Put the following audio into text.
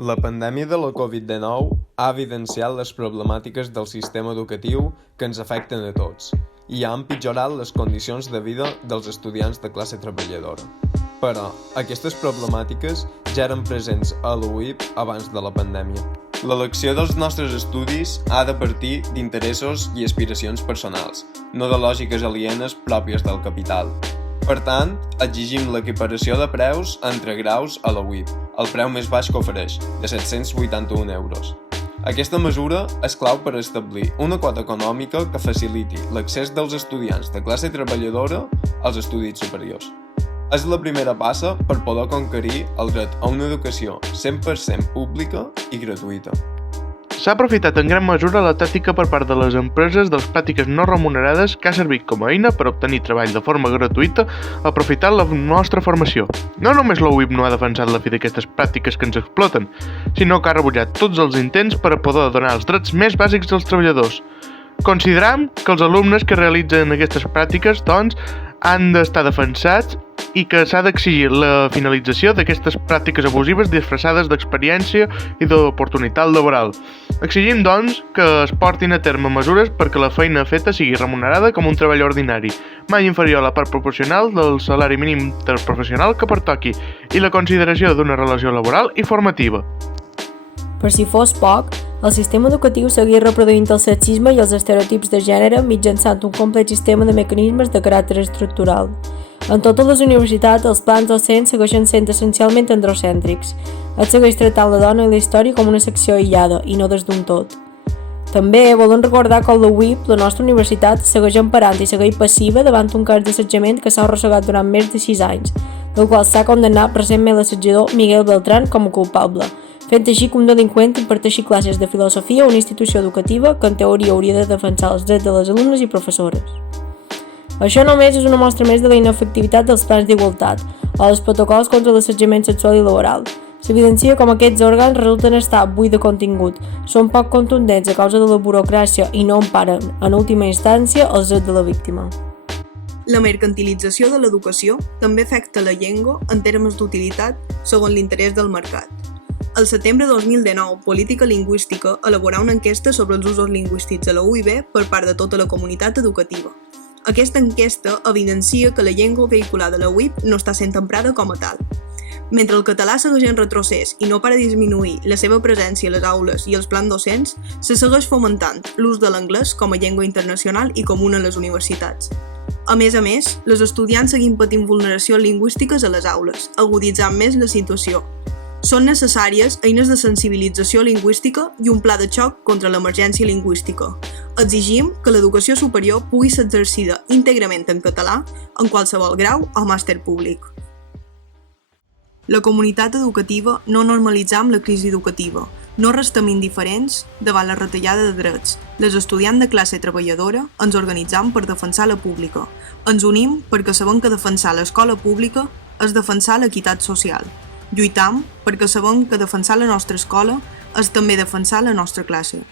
La pandèmia de la Covid-19 ha evidenciat les problemàtiques del sistema educatiu que ens afecten a tots i ha empitjorat les condicions de vida dels estudiants de classe treballadora. Però aquestes problemàtiques ja eren presents a l'UIP abans de la pandèmia. L'elecció dels nostres estudis ha de partir d'interessos i aspiracions personals, no de lògiques alienes pròpies del capital. Per tant, exigim l'equiparació de preus entre graus a la UIP, el preu més baix que ofereix, de 781 euros. Aquesta mesura és clau per establir una quota econòmica que faciliti l'accés dels estudiants de classe treballadora als estudis superiors. És la primera passa per poder conquerir el dret a una educació 100% pública i gratuïta. S'ha aprofitat en gran mesura la tàctica per part de les empreses de les pràctiques no remunerades que ha servit com a eina per obtenir treball de forma gratuïta aprofitant la nostra formació. No només la UIP no ha defensat la fi d'aquestes pràctiques que ens exploten, sinó que ha rebutjat tots els intents per a poder donar els drets més bàsics dels treballadors. Consideram que els alumnes que realitzen aquestes pràctiques, doncs, han d'estar defensats i que s'ha d'exigir la finalització d'aquestes pràctiques abusives disfressades d'experiència i d'oportunitat laboral. Exigim, doncs, que es portin a terme mesures perquè la feina feta sigui remunerada com un treball ordinari, mai inferior a la part proporcional del salari mínim interprofessional que pertoqui i la consideració d'una relació laboral i formativa. Per si fos poc, el sistema educatiu seguia reproduint el sexisme i els estereotips de gènere mitjançant un complex sistema de mecanismes de caràcter estructural. En totes les universitats, els plans docents segueixen sent essencialment androcèntrics. Es segueix tractant la dona i la història com una secció aïllada i no des d'un tot. També volem recordar que la UIP, la nostra universitat, segueix emparant i segueix passiva davant un cas d'assetjament que s'ha arrossegat durant més de 6 anys, del qual s'ha condemnat recentment l'assetjador Miguel Beltrán com a culpable, fent així que un delinqüent imparteixi classes de filosofia a una institució educativa que en teoria hauria de defensar els drets de les alumnes i professores. Això només és una mostra més de la inefectivitat dels plans d'igualtat o dels protocols contra l'assetjament sexual i laboral. S'evidencia com aquests òrgans resulten estar buits de contingut, són poc contundents a causa de la burocràcia i no emparen, en última instància, els drets de la víctima. La mercantilització de l'educació també afecta la llengua en termes d'utilitat segons l'interès del mercat. Al setembre de 2019, Política Lingüística elaborà una enquesta sobre els usos lingüístics a la UIB per part de tota la comunitat educativa. Aquesta enquesta evidencia que la llengua vehiculada a la UIB no està sent emprada com a tal. Mentre el català segueix en retrocés i no para de disminuir la seva presència a les aules i els plans docents, se segueix fomentant l'ús de l'anglès com a llengua internacional i comuna a les universitats. A més, les estudiants seguim patint vulneracions lingüístiques a les aules, aguditzant més la situació. Són necessàries eines de sensibilització lingüística i un pla de xoc contra l'emergència lingüística. Exigim que l'educació superior pugui ser exercida íntegrament en català en qualsevol grau o màster públic. La comunitat educativa no normalitzam la crisi educativa, no restem indiferents davant la retallada de drets. Les estudiants de classe treballadora ens organitzam per defensar la pública. Ens unim perquè sabem que defensar l'escola pública és defensar l'equitat social. Lluitam perquè sabem que defensar la nostra escola és també defensar la nostra classe.